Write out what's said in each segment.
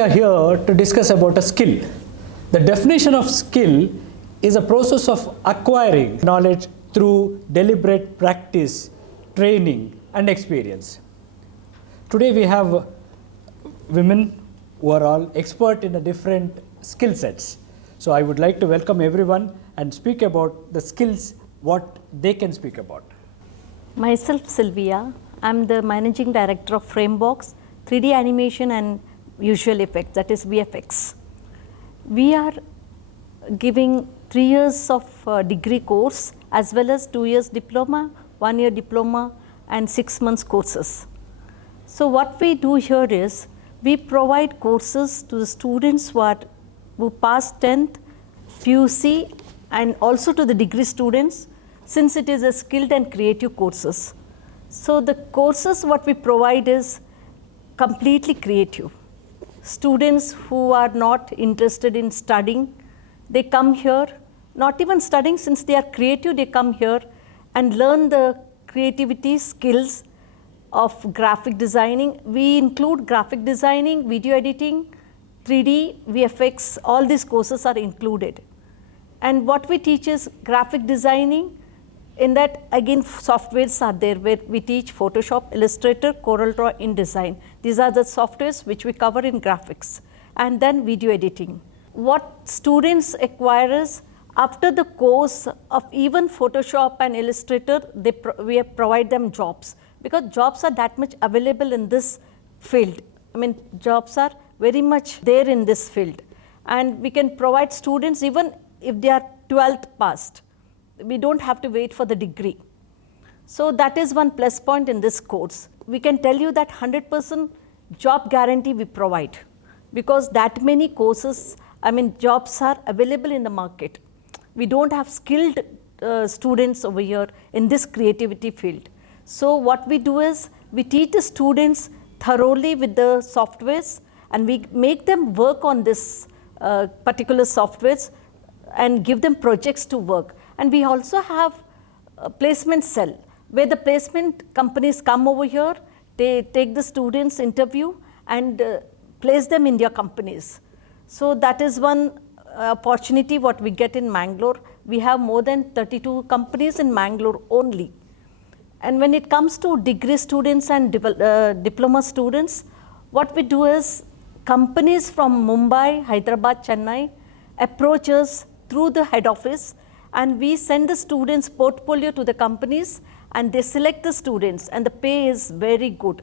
we are here to discuss about a skill. The definition of skill is a process of acquiring knowledge through deliberate practice, training, and experience. Today we have women who are all expert in the different skill sets. So I would like to welcome everyone and speak about the skills, what they can speak about. Myself Sylvia, I am the Managing Director of Framebox, 3D animation and visual effects, that is VFX. We are giving 3 years of degree course as well as 2 years diploma, 1 year diploma and 6 months courses. So what we do here is we provide courses to the students who passed 10th, PUC and also to the degree students, since it is a skilled and creative courses. So the courses what we provide is completely creative. Students who are not interested in studying, they come here, not even studying, since they are creative, they come here and learn the creativity skills of graphic designing. We include graphic designing, video editing, 3D, VFX, all these courses are included. And what we teach is graphic designing. In that, again, softwares are there where we teach Photoshop, Illustrator, CorelDRAW, InDesign. These are the softwares which we cover in graphics. And then video editing. What students acquire is, after the course of even Photoshop and Illustrator, we provide them jobs. Because jobs are that much available in this field. I mean, jobs are very much there in this field. And we can provide students even if they are 12th passed. We don't have to wait for the degree. So that is one plus point in this course. We can tell you that 100% job guarantee we provide, because that many courses, I mean, jobs are available in the market. We don't have skilled students over here in this creativity field. So what we do is we teach the students thoroughly with the softwares, and we make them work on this particular softwares and give them projects to work. And we also have a placement cell where the placement companies come over here, they take the students' interview and place them in their companies. So that is one opportunity what we get in Mangalore. We have more than 32 companies in Mangalore only. And when it comes to degree students and diploma students, what we do is companies from Mumbai, Hyderabad, Chennai approach us through the head office, and we send the students' portfolio to the companies and they select the students, and the pay is very good.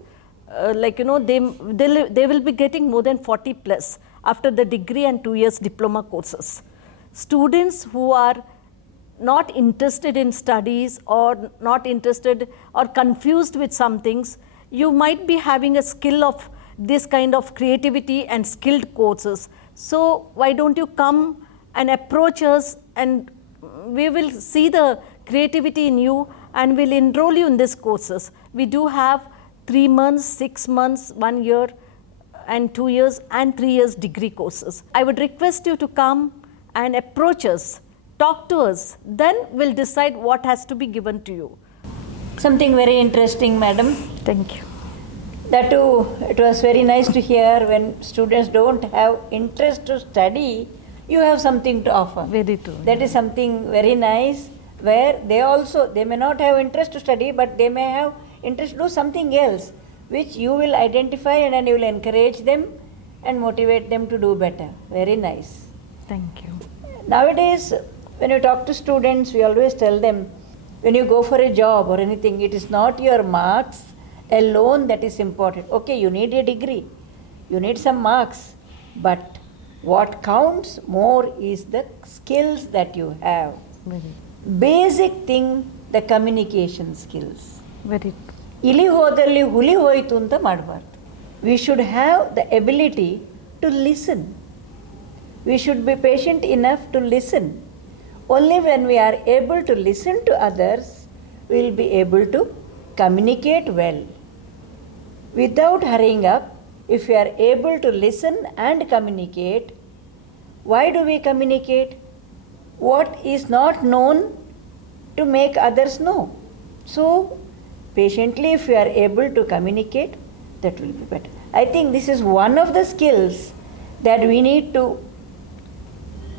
Like, you know, they will be getting more than 40 plus after the degree and 2 years diploma courses. Students who are not interested in studies or not interested or confused with some things, you might be having a skill of this kind of creativity and skilled courses. So why don't you come and approach us, and we will see the creativity in you and will enroll you in these courses. We do have 3 months, 6 months, 1 year and 2 years and 3 years degree courses. I would request you to come and approach us, talk to us, then we'll decide what has to be given to you. Something very interesting, madam. Thank you. That too, it was very nice to hear when students don't have interest to study, you have something to offer. Very true. That is something very nice, where they may not have interest to study, but they may have interest to do something else, which you will identify and then you will encourage them and motivate them to do better. Very nice. Thank you. Nowadays, when you talk to students, we always tell them, when you go for a job or anything, it is not your marks alone that is important. Okay, you need a degree, you need some marks, but what counts more is the skills that you have. Basic thing, the communication skills. Very. Ili hodalli huli hoitu anta madbardu. We should have the ability to listen. We should be patient enough to listen. Only when we are able to listen to others, we will be able to communicate well. Without hurrying up, if we are able to listen and communicate, why do we communicate? What is not known to make others know. So, patiently, if we are able to communicate, that will be better. I think this is one of the skills that we need to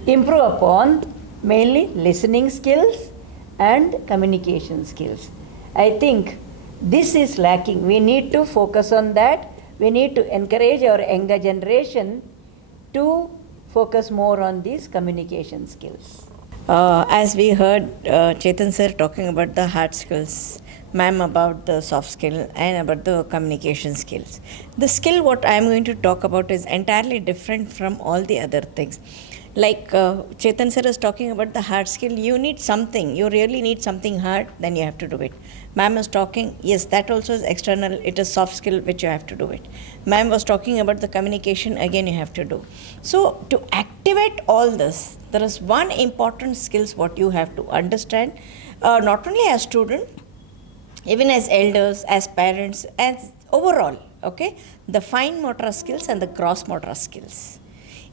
improve upon mainly listening skills and communication skills. I think this is lacking. We need to focus on that. We need to encourage our younger generation to focus more on these communication skills. As we heard Chetan sir talking about the hard skills, ma'am about the soft skill and about the communication skills. The skill what I am going to talk about is entirely different from all the other things. Like Chetan sir is talking about the hard skill, you need something, you really need something hard, then you have to do it. Ma'am is talking, yes, that also is external, it is soft skill which you have to do it. Ma'am was talking about the communication, again you have to do. So to activate all this, there is one important skills what you have to understand, not only as student, even as elders, as parents, as overall, okay, the fine motor skills and the gross motor skills.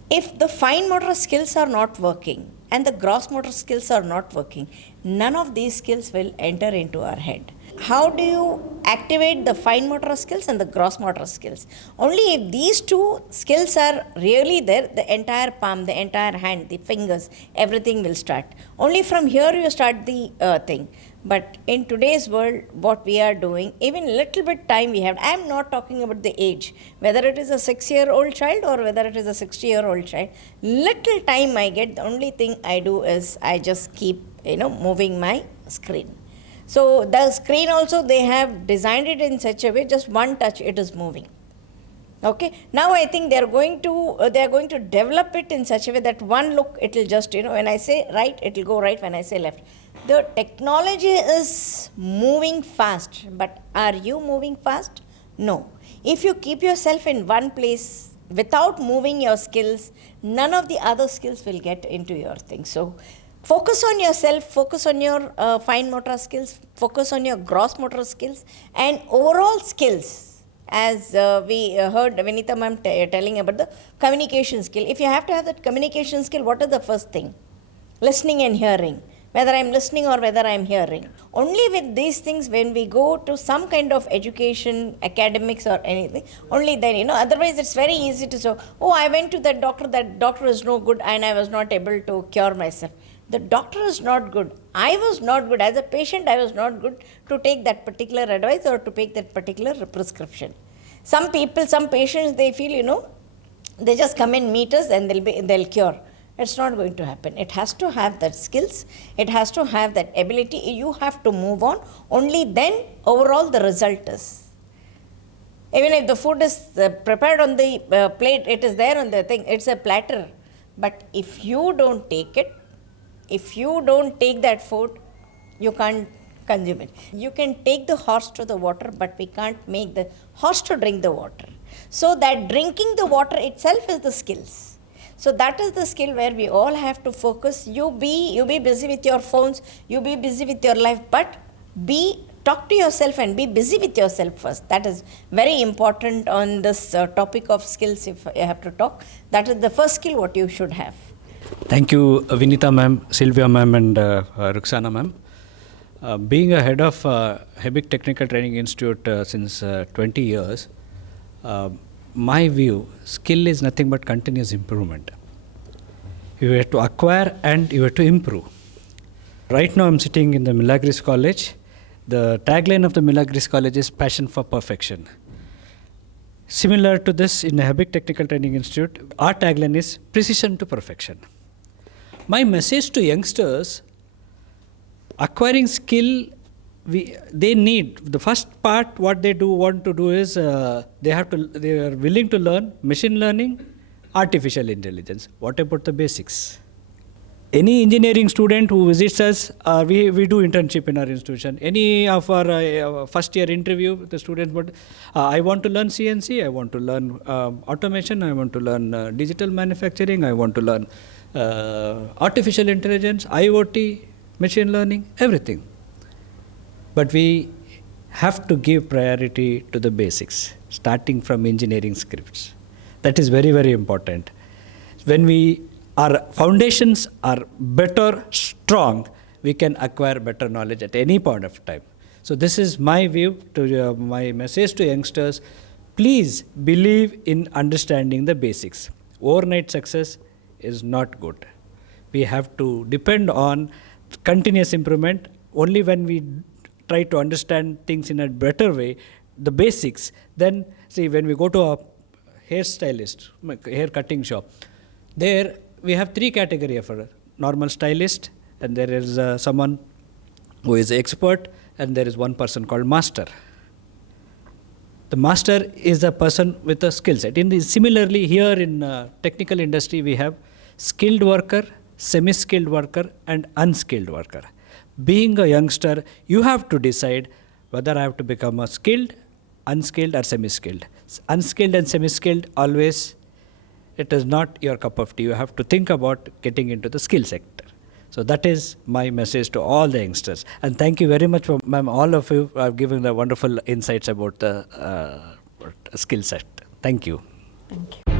If the fine motor skills are not working and the gross motor skills are not working, none of these skills will enter into our head. How do you activate the fine motor skills and the gross motor skills? Only if these two skills are really there, the entire palm, the entire hand, the fingers, everything will start. Only from here you start the thing. But in today's world, what we are doing, even little bit time we have, I am not talking about the age, whether it is a 6-year-old child or whether it is a 60-year-old child, little time I get, the only thing I do is I just keep, moving my screen. So the screen also, they have designed it in such a way, just one touch, it is moving. Okay, now I think they are going to develop it in such a way that one look, it will just, when I say right, it will go right, when I say left. The technology is moving fast, but are you moving fast? No. If you keep yourself in one place without moving your skills, none of the other skills will get into your thing. So focus on yourself, focus on your fine motor skills, focus on your gross motor skills and overall skills. As we heard Vinita ma'am telling about the communication skill. If you have to have that communication skill, what is the first thing? Listening and hearing. Whether I am listening or whether I am hearing. Only with these things, when we go to some kind of education, academics or anything, only then, otherwise it's very easy to say, oh, I went to that doctor is no good and I was not able to cure myself. The doctor is not good. I was not good. As a patient, I was not good to take that particular advice or to take that particular prescription. Some people, some patients, they feel, they just come and meet us and they'll cure. It's not going to happen. It has to have that skills. It has to have that ability. You have to move on. Only then overall the result is. Even if the food is prepared on the plate, it is there on the thing. It's a platter. But if you don't take it, if you don't take that food, you can't consume it. You can take the horse to the water, but we can't make the horse to drink the water. So that drinking the water itself is the skills. So that is the skill where we all have to focus. You be busy with your phones, you be busy with your life, but talk to yourself and be busy with yourself first. That is very important on this topic of skills. If you have to talk, that is the first skill what you should have. Thank you, Vinita ma'am, Sylvia ma'am and Ruxana ma'am. Being a head of HEBIC Technical Training Institute since 20 years, my view, skill is nothing but continuous improvement. You have to acquire and you have to improve. Right now I'm sitting in the Milagres College. The tagline of the Milagres College is passion for perfection. Similar to this in the HEBIC Technical Training Institute, our tagline is precision to perfection. My message to youngsters, acquiring skill, they need, the first part what they want to do is they are willing to learn machine learning, artificial intelligence. What about the basics? Any engineering student who visits us, we do internship in our institution. Any of our first year interview, the students would, I want to learn CNC, I want to learn automation, I want to learn digital manufacturing, I want to learn artificial intelligence, IoT, machine learning, everything. But we have to give priority to the basics, starting from engineering scripts. That is very, very important. When our foundations are better, strong, we can acquire better knowledge at any point of time. So this is my view, my message to youngsters. Please believe in understanding the basics. overnight success is not good. We have to depend on continuous improvement. Only when we try to understand things in a better way, the basics, then see, when we go to a hairstylist, hair cutting shop, there we have three categories of a normal stylist, and there is someone who is expert, and there is one person called master. The master is a person with a skill set. Similarly, here in technical industry, we have skilled worker, semi-skilled worker, and unskilled worker. Being a youngster, you have to decide whether I have to become a skilled, unskilled, or semi-skilled. Unskilled and semi-skilled, always, it is not your cup of tea. You have to think about getting into the skill sector. So that is my message to all the youngsters. And thank you very much, ma'am. All of you have given the wonderful insights about the skill set. Thank you. Thank you.